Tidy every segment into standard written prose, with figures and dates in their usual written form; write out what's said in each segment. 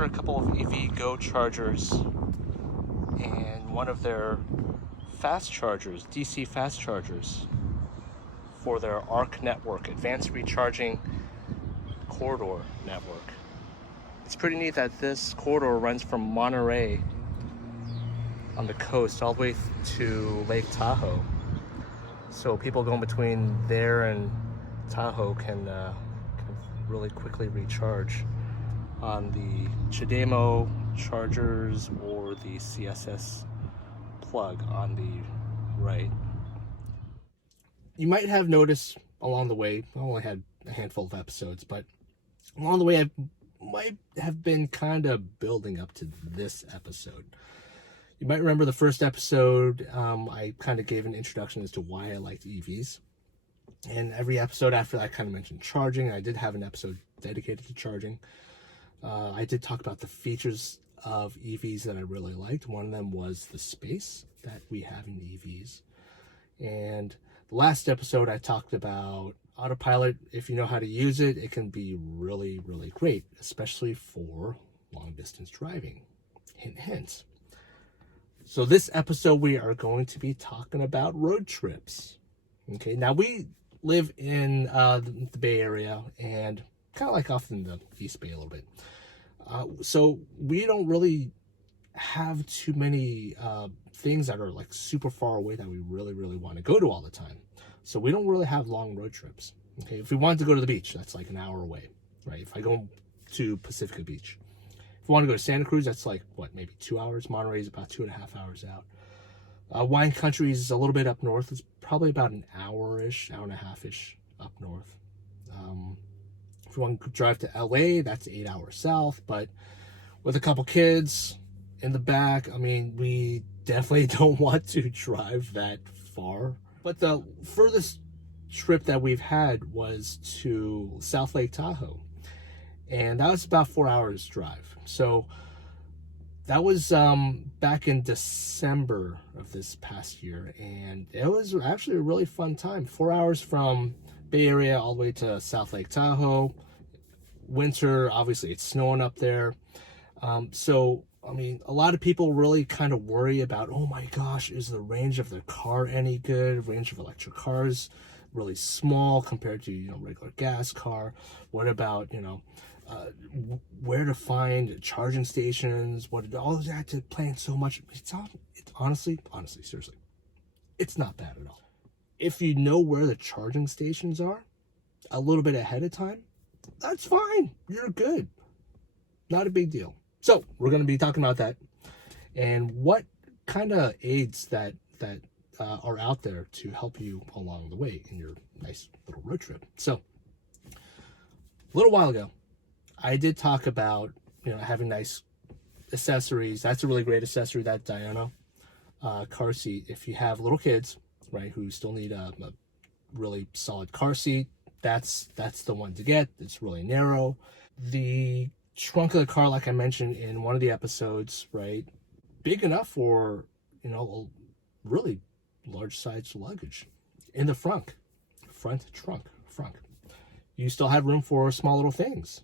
are a couple of EVgo chargers and one of their fast chargers, DC fast chargers, for their ARC network, Advanced Recharging Corridor network. It's pretty neat that this corridor runs from Monterey on the coast all the way to Lake Tahoe. So people going between there and Tahoe can really quickly recharge on the CHAdeMO chargers or the CSS plug on the right. You might have noticed along the way, I only had a handful of episodes, but along the way I might have been kind of building up to this episode. You might remember the first episode, I kind of gave an introduction as to why I liked EVs. And every episode after that, I kind of mentioned charging. I did have an episode dedicated to charging. I did talk about the features of EVs that I really liked. One of them was the space that we have in EVs. And the last episode, I talked about autopilot. If you know how to use it, it can be really, really great, especially for long distance driving. Hint, hint. So this episode, we are going to be talking about road trips. Okay, now we live in the Bay Area and kind of like off in the East Bay a little bit. So we don't really have too many things that are like super far away that we really, really want to go to all the time. So we don't really have long road trips. Okay, if we wanted to go to the beach, that's like an hour away, right? If I go to Pacifica Beach. If we want to go to Santa Cruz, that's like, what, maybe 2 hours? Monterey is about 2.5 hours out. Wine Country is a little bit up north. It's probably about an hour-ish, hour and a half-ish up north. If you want to drive to LA, that's 8 hours south. But with a couple kids in the back, I mean, we definitely don't want to drive that far. But the furthest trip that we've had was to South Lake Tahoe. And that was about 4 hours drive. So that was back in December of this past year, and it was actually a really fun time. 4 hours from Bay Area all the way to South Lake Tahoe. Winter, obviously it's snowing up there. So, I mean, a lot of people really kind of worry about, oh my gosh, is the range of the car any good? Range of electric cars really small compared to, regular gas car. What about, where to find charging stations? All of that to plan so much. It's honestly, seriously, it's not bad at all. If you know where the charging stations are a little bit ahead of time, that's fine. You're good. Not a big deal. So we're going to be talking about that and what kind of aids that are out there to help you along the way in your nice little road trip. So a little while ago, I did talk about, having nice accessories. That's a really great accessory, that Diana car seat. If you have little kids, right, who still need a really solid car seat, that's the one to get. It's really narrow. The trunk of the car, like I mentioned in one of the episodes, right, big enough for, a really large size luggage. In the front trunk. You still have room for small little things.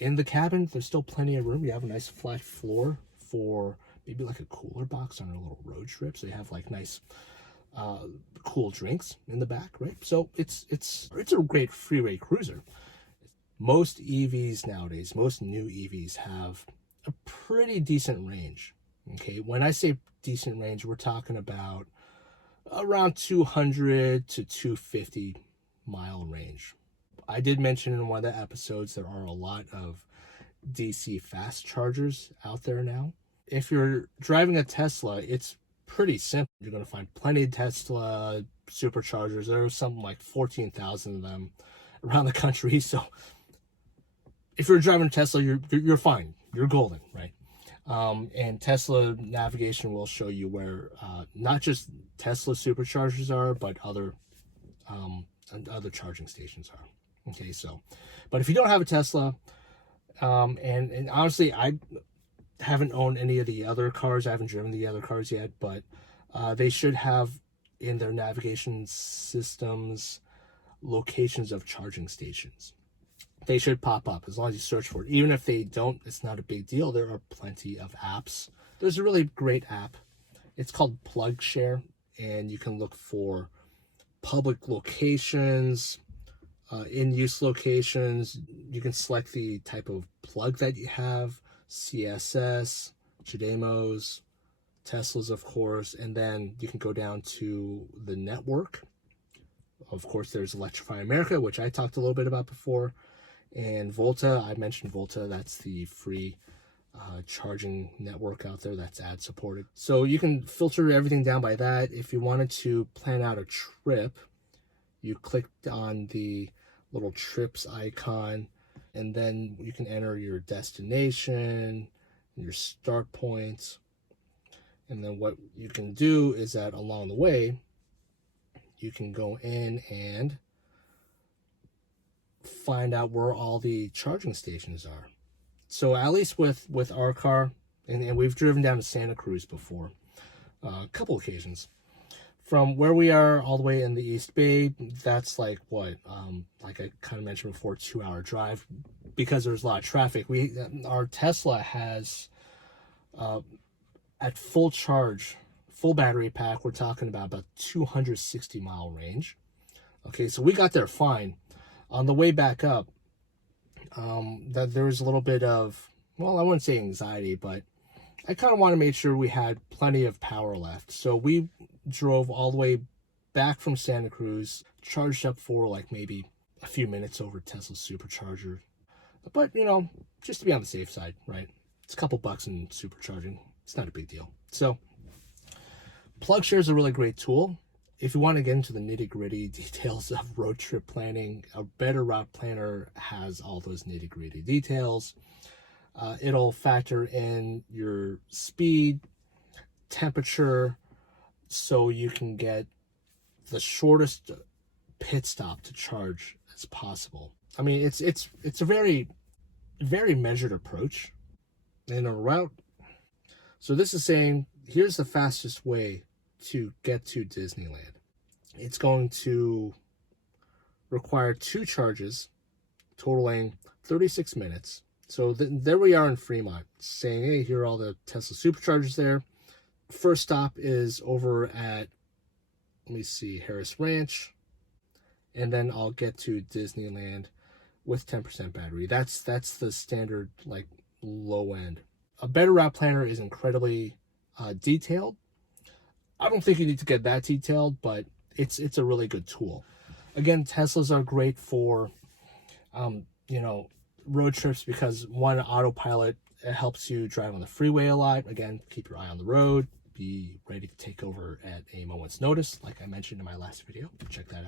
In the cabin, there's still plenty of room. You have a nice flat floor for maybe like a cooler box on a little road trip. So you have like nice cool drinks in the back, right? So it's a great freeway cruiser. Most EVs nowadays, most new EVs have a pretty decent range. Okay, when I say decent range, we're talking about around 200 to 250 mile range. I did mention in one of the episodes there are a lot of DC fast chargers out there now. If you're driving a Tesla, it's pretty simple. You're going to find plenty of Tesla superchargers. There are something like 14,000 of them around the country. So if you're driving a Tesla, you're fine. You're golden, right? And Tesla navigation will show you where not just Tesla superchargers are, but other charging stations are. Okay, so, but if you don't have a Tesla, and honestly, I haven't owned any of the other cars. I haven't driven the other cars yet, but they should have in their navigation systems locations of charging stations. they should pop up as long as you search for it. Even if they don't, it's not a big deal. There are plenty of apps. There's a really great app. It's called PlugShare, and you can look for public locations, in-use locations. You can select the type of plug that you have, CSS, CHAdeMOs, Teslas, of course, and then you can go down to the network. Of course, there's Electrify America, which I talked a little bit about before, and Volta. I mentioned Volta. That's the free charging network out there that's ad supported. So you can filter everything down by that. If you wanted to plan out a trip, you clicked on the little trips icon, and then you can enter your destination and your start points. And then what you can do is that along the way, you can go in and find out where all the charging stations are. So at least with our car, and we've driven down to Santa Cruz before, a couple occasions. From where we are all the way in the East Bay, that's like what, like I kind of mentioned before, 2-hour drive, because there's a lot of traffic. Our Tesla has, at full charge, full battery pack, we're talking about 260 mile range. Okay, so we got there fine. On the way back up, that there was a little bit of, well, I wouldn't say anxiety, but I kind of want to make sure we had plenty of power left. So we drove all the way back from Santa Cruz, charged up for like maybe a few minutes over Tesla's supercharger. But, you know, just to be on the safe side, right? It's a couple bucks in supercharging. It's not a big deal. So PlugShare is a really great tool. If you want to get into the nitty-gritty details of road trip planning, a Better Route Planner has all those nitty-gritty details. It'll factor in your speed, temperature, so you can get the shortest pit stop to charge as possible. I mean, it's a very, very measured approach in a route. So this is saying, here's the fastest way to get to Disneyland. It's going to require 2 charges, totaling 36 minutes. So there we are in Fremont, saying, hey, here are all the Tesla superchargers there. First stop is over at, let me see, Harris Ranch. And then I'll get to Disneyland with 10% battery. That's the standard, like, low end. A Better Route Planner is incredibly detailed. I don't think you need to get that detailed, but it's a really good tool. Again, Teslas are great for, you know, road trips because, one, autopilot, it helps you drive on the freeway a lot. Again, keep your eye on the road. Be ready to take over at a moment's notice, like I mentioned in my last video. Check that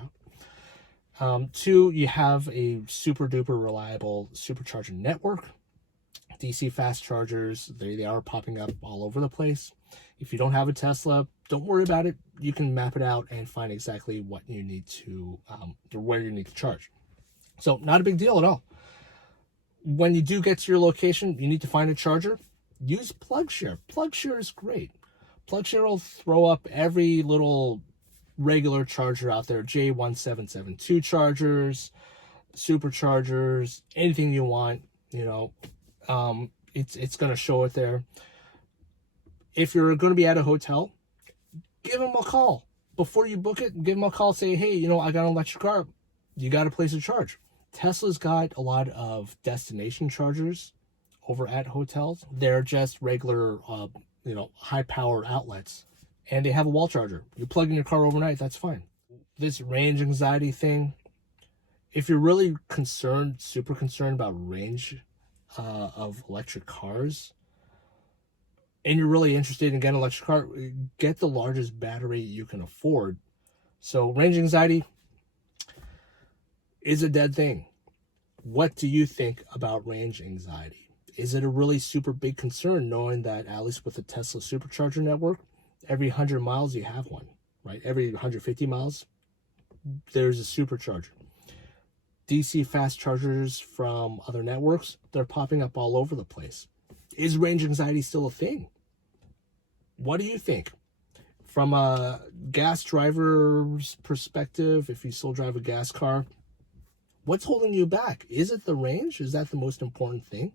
out. 2, you have a super duper reliable supercharger network. DC fast chargers, they are popping up all over the place. If you don't have a Tesla, don't worry about it. You can map it out and find exactly what you need to, or where you need to charge. So not a big deal at all. When you do get to your location, you need to find a charger. Use PlugShare. PlugShare is great. PlugShare will throw up every little regular charger out there, J1772 chargers, superchargers, anything you want, you know. It's going to show it there. If you're going to be at a hotel, give them a call. Before you book it, give them a call. Say, hey, you know, I got an electric car. You got a place to charge. Tesla's got a lot of destination chargers over at hotels. They're just regular, you know, high power outlets. And they have a wall charger. You plug in your car overnight, that's fine. This range anxiety thing, if you're really concerned, super concerned about range of electric cars, and you're really interested in getting an electric car, get the largest battery you can afford. So range anxiety is a dead thing. What do you think about range anxiety? Is it a really super big concern, knowing that at least with the Tesla supercharger network, every 100 miles you have one, right? Every 150 miles, there's a supercharger. DC fast chargers from other networks, they're popping up all over the place. Is range anxiety still a thing? What do you think? From a gas driver's perspective, if you still drive a gas car, What's holding you back? Is it the range? Is that the most important thing?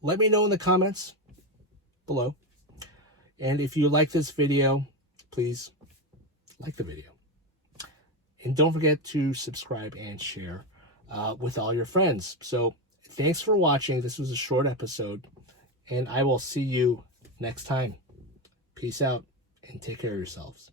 Let me know in the comments below. And if you like this video, please like the video. And don't forget to subscribe and share with all your friends. So thanks for watching. This was a short episode, and I will see you next time. Peace out and take care of yourselves.